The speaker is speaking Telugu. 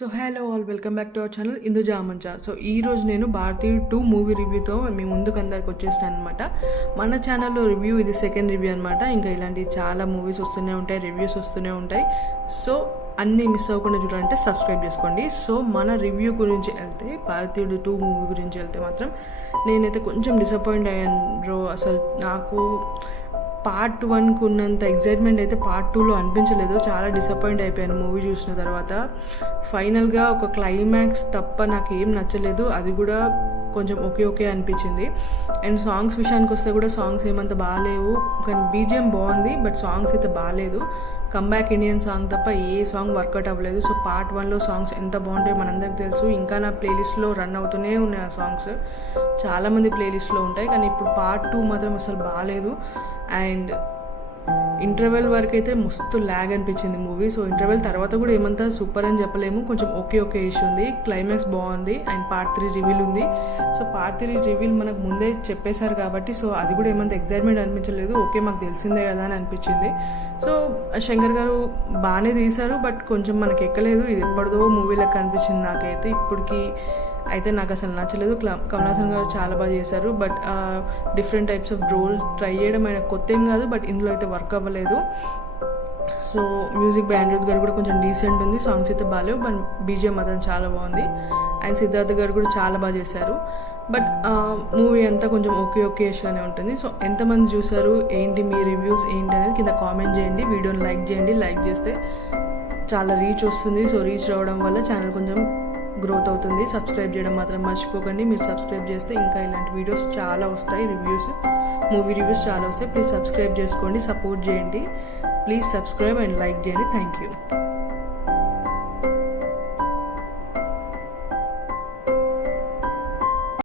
So hello all, welcome back to our channel Induja Mancha. So ఈరోజు నేను భారతీయ 2 మూవీ రివ్యూతో మీ ముందుకు అందరికి వచ్చేసాను అనమాట. మన ఛానల్లో రివ్యూ ఇది సెకండ్ రివ్యూ అనమాట. ఇంకా ఇలాంటి చాలా మూవీస్ వస్తూనే ఉంటాయి, రివ్యూస్ వస్తూనే ఉంటాయి. సో అన్నీ మిస్ అవ్వకుండా చూడాలంటే సబ్స్క్రైబ్ చేసుకోండి. సో మన రివ్యూ గురించి వెళ్తే, భారతీయుడు 2 మూవీ గురించి వెళ్తే మాత్రం నేనైతే కొంచెం డిసప్పాయింట్ అయ్యాను బ్రో. అసలు నాకు పార్ట్ 1కు ఉన్నంత ఎగ్జైట్మెంట్ అయితే పార్ట్ 2లో అనిపించలేదు. చాలా డిసప్పాయింట్ అయిపోయాను మూవీ చూసిన తర్వాత. ఫైనల్గా ఒక క్లైమాక్స్ తప్ప నాకు ఏం నచ్చలేదు. అది కూడా కొంచెం ఓకే అనిపించింది. అండ్ సాంగ్స్ విషయానికి వస్తే కూడా సాంగ్స్ ఏమంత బాగాలేవు, కానీ బీజిఎం బాగుంది, బట్ సాంగ్స్ అయితే బాగాలేదు. కమ్బ్యాక్ ఇండియన్ సాంగ్ తప్ప ఏ సాంగ్ వర్కౌట్ అవ్వలేదు. సో పార్ట్ 1లో సాంగ్స్ ఎంత బాగుంటాయో మనందరికి తెలుసు. ఇంకా నా ప్లేలిస్ట్లో రన్ అవుతూనే ఉన్నాయి ఆ సాంగ్స్, చాలామంది ప్లేలిస్ట్లో ఉంటాయి. కానీ ఇప్పుడు పార్ట్ 2 మాత్రం అసలు బాగాలేదు. అండ్ ఇంటర్వెల్ వరకు అయితే మస్తు ల్యాగ్ అనిపించింది మూవీ. సో ఇంటర్వెల్ తర్వాత కూడా ఏమంతా సూపర్ అని చెప్పలేము, కొంచెం ఓకే ఇష్యూ ఉంది. క్లైమాక్స్ బాగుంది అండ్ పార్ట్ 3 రివీల్ ఉంది. సో పార్ట్ 3 రివీల్ మనకు ముందే చెప్పేశారు కాబట్టి సో అది కూడా ఏమంత ఎగ్జైట్మెంట్ అనిపించలేదు. ఓకే మాకు తెలిసిందే కదా అని అనిపించింది. సో శంకర్ గారు బాగానే తీశారు, బట్ కొంచెం మనకి ఎక్కలేదు. ఇది ఎప్పటిదో మూవీ లెక్క అనిపించింది నాకైతే. ఇప్పటికి అయితే నాకు అసలు నచ్చలేదు. కమల్ హాసన్ గారు చాలా బాగా చేశారు, but different types of role try చేయడం ఆయన కొత్త ఏం కాదు, బట్ ఇందులో అయితే వర్క్ అవ్వలేదు. సో మ్యూజిక్ బై అనిరుద్ గారు కూడా కొంచెం డీసెంట్ ఉంది. సాంగ్స్ అయితే బాగాలేవు, బట్ బీజిఎం మాత్రం చాలా బాగుంది. అండ్ సిద్ధార్థ్ గారు కూడా చాలా బాగా చేశారు. బట్ మూవీ అంతా కొంచెం ఓకేగానే ఉంటుంది. సో ఎంతమంది చూసారు, ఏంటి మీ రివ్యూస్ ఏంటి అనేది కింద కామెంట్ చేయండి. వీడియోని లైక్ చేయండి. లైక్ చేస్తే చాలా రీచ్ వస్తుంది. సో రీచ్ రావడం వల్ల ఛానల్ కొంచెం గ్రోత్ అవుతుంది. సబ్స్క్రైబ్ చేయడం మాత్రం మర్చిపోకండి. మీరు సబ్స్క్రైబ్ చేస్తే ఇంకా ఇలాంటి వీడియోస్ చాలా వస్తాయి, రివ్యూస్, మూవీ రివ్యూస్ చాలా వస్తాయి. ప్లీజ్ సబ్స్క్రైబ్ చేసుకోండి, సపోర్ట్ చేయండి. ప్లీజ్ సబ్స్క్రైబ్ అండ్ లైక్ చేయండి. Thank you.